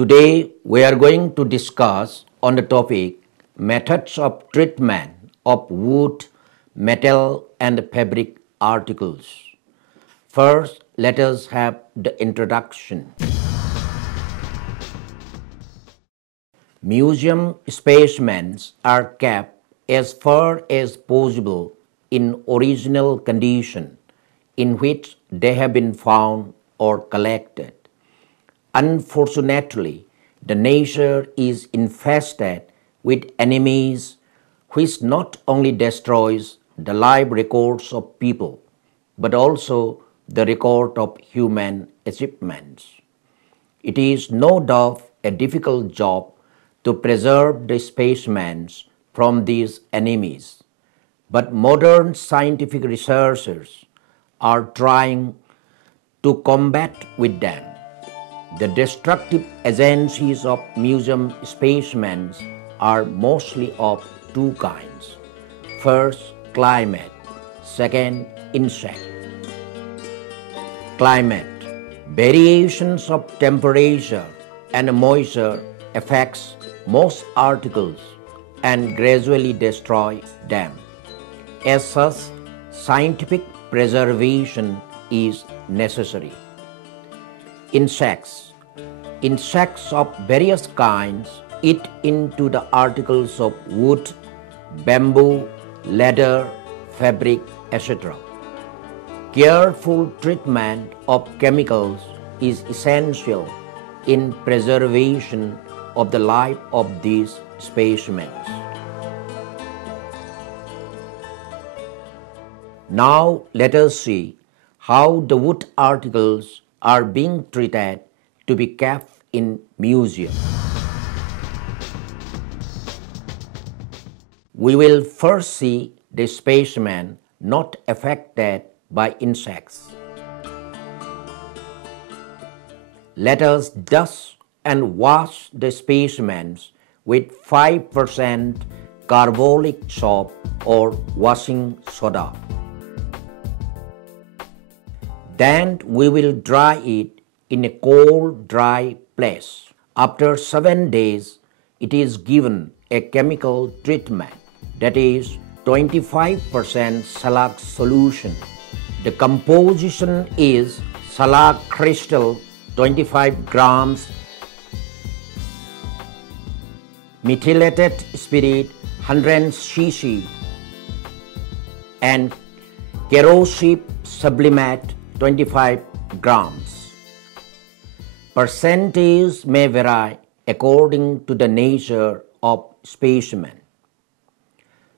Today we are going to discuss on the topic methods of treatment of wood, metal and fabric articles. First, let us have the introduction. Museum specimens are kept as far as possible in original condition in which they have been found or collected. Unfortunately, the nature is infested with enemies which not only destroys the live records of people, but also the record of human achievements. It is no doubt a difficult job to preserve the specimens from these enemies, but modern scientific researchers are trying to combat with them. The destructive agencies of museum specimens are mostly of two kinds. First, climate. Second, insect. Climate. Variations of temperature and moisture affects most articles and gradually destroy them. As such, scientific preservation is necessary. Insects. Insects of various kinds eat into the articles of wood, bamboo, leather, fabric, etc. Careful treatment of chemicals is essential in preservation of the life of these specimens. Now let us see how the wood articles are being treated to be kept in museums. We will first see the specimen not affected by insects. Let us dust and wash the specimens with 5% carbolic soap or washing soda. Then we will dry it in a cold, dry place. After 7 days, it is given a chemical treatment, that is 25% shellac solution. The composition is shellac crystal 25 grams, methylated spirit 100 cc, and corrosive sublimate 25 grams. Percentage may vary according to the nature of specimen.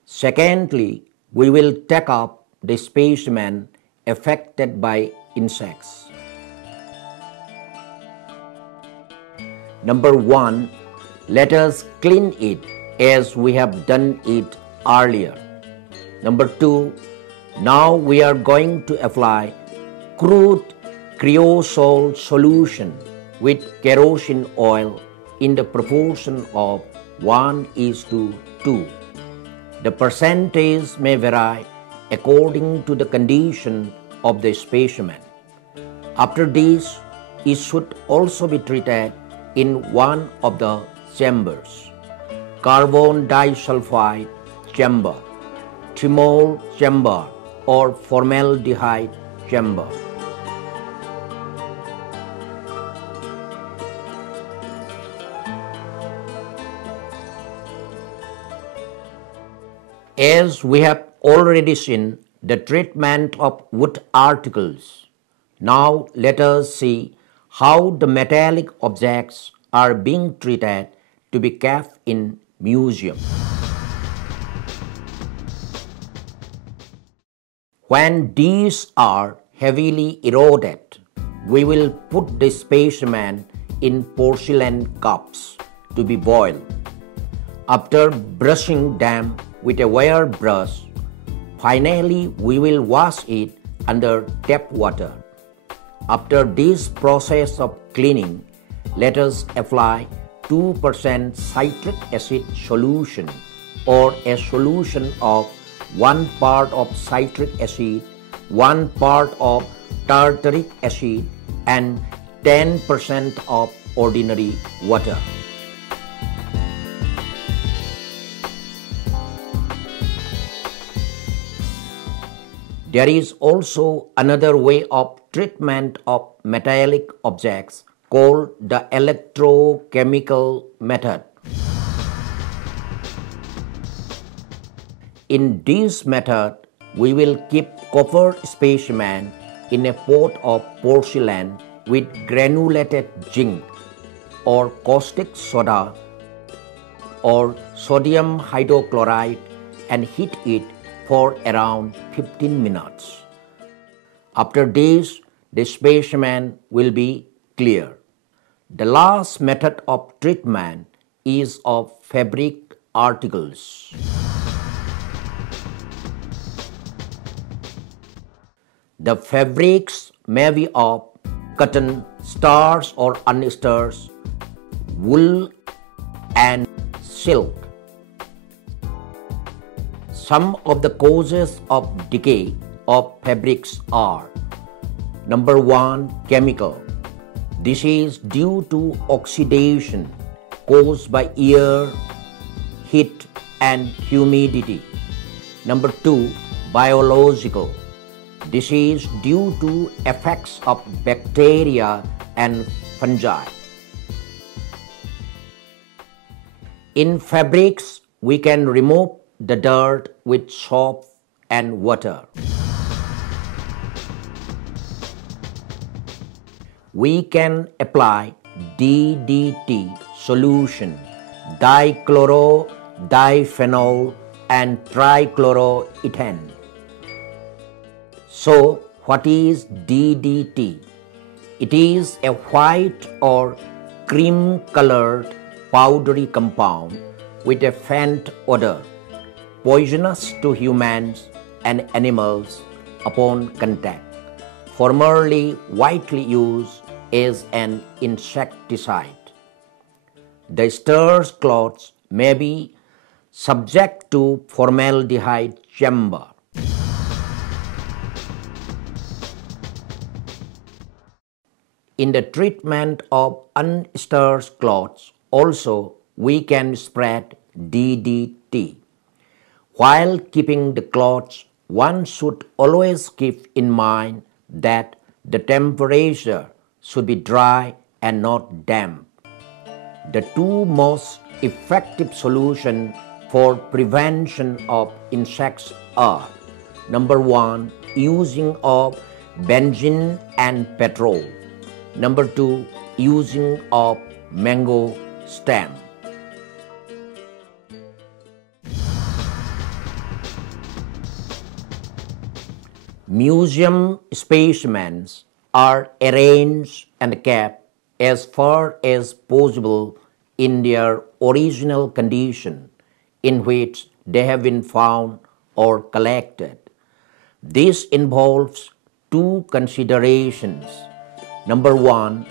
Secondly, we will take up the specimen affected by insects. Number 1, let us clean it as we have done it earlier. Number 2, now we are going to apply crude creosol solution with kerosene oil in the proportion of 1:2. The percentage may vary according to the condition of the specimen. After this, it should also be treated in one of the chambers: carbon disulfide chamber, thymol chamber, or formaldehyde chamber. As we have already seen the treatment of wood articles, now let us see how the metallic objects are being treated to be kept in museums. When these are heavily eroded, we will put the specimen in porcelain cups to be boiled. After brushing them with a wire brush, finally we will wash it under tap water. After this process of cleaning, let us apply 2% citric acid solution or a solution of 1 part of citric acid, 1 part of tartaric acid and 10% of ordinary water. There is also another way of treatment of metallic objects called the electrochemical method. In this method, we will keep copper specimen in a pot of porcelain with granulated zinc or caustic soda or sodium hydrochloride and heat it for around 15 minutes. After this, the specimen will be clear. The last method of treatment is of fabric articles. The fabrics may be of cotton, starch or unstarched, wool and silk. Some of the causes of decay of fabrics are: number 1, chemical. This is due to oxidation caused by air, heat and humidity. Number 2, biological. This is due to effects of bacteria and fungi. In fabrics, we can remove the dirt with soap and water. We can apply DDT solution, dichloro, diphenol and trichloroethane. So, what is DDT? It is a white or cream-colored powdery compound with a faint odor, poisonous to humans and animals upon contact. Formerly widely used as an insecticide. The starched clothes may be subject to formaldehyde chamber. In the treatment of unstarched cloths, also we can spread DDT. While keeping the clothes, one should always keep in mind that the temperature should be dry and not damp. The two most effective solutions for prevention of insects are: number 1, using of benzene and petrol. Number 2, using of mango stem. Museum specimens are arranged and kept as far as possible in their original condition in which they have been found or collected. This involves two considerations. Number 1,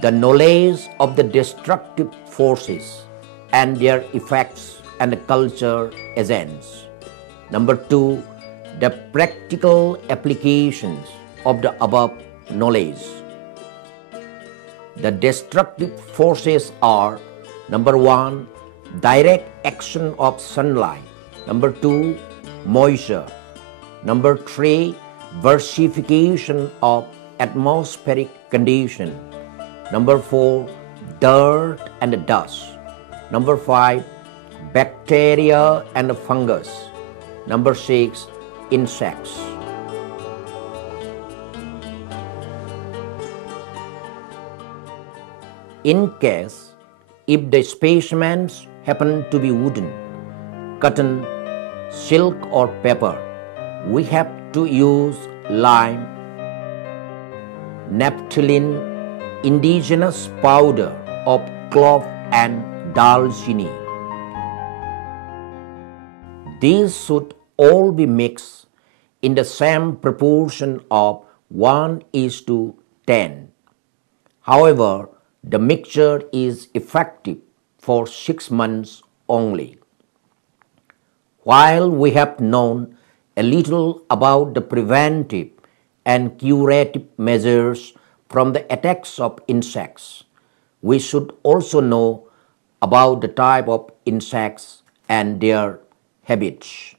the knowledge of the destructive forces and their effects and culture agents. Number 2, the practical applications of the above knowledge. The destructive forces are: number 1, direct action of sunlight. Number 2, moisture. Number 3, versification of atmospheric condition. Number 4, dirt and dust. Number 5, bacteria and fungus. Number 6, insects. In case, if the specimens happen to be wooden, cotton, silk or paper, we have to use lime, naphthalene, indigenous powder of clove and dalchini. These should all be mixed in the same proportion of 1:10. However, the mixture is effective for 6 months only. While we have known a little about the preventive and curative measures from the attacks of insects, we should also know about the type of insects and their habits.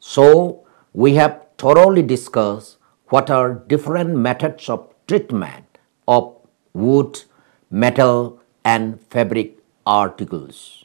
So, we have thoroughly discussed what are different methods of treatment of wood, metal, and fabric articles.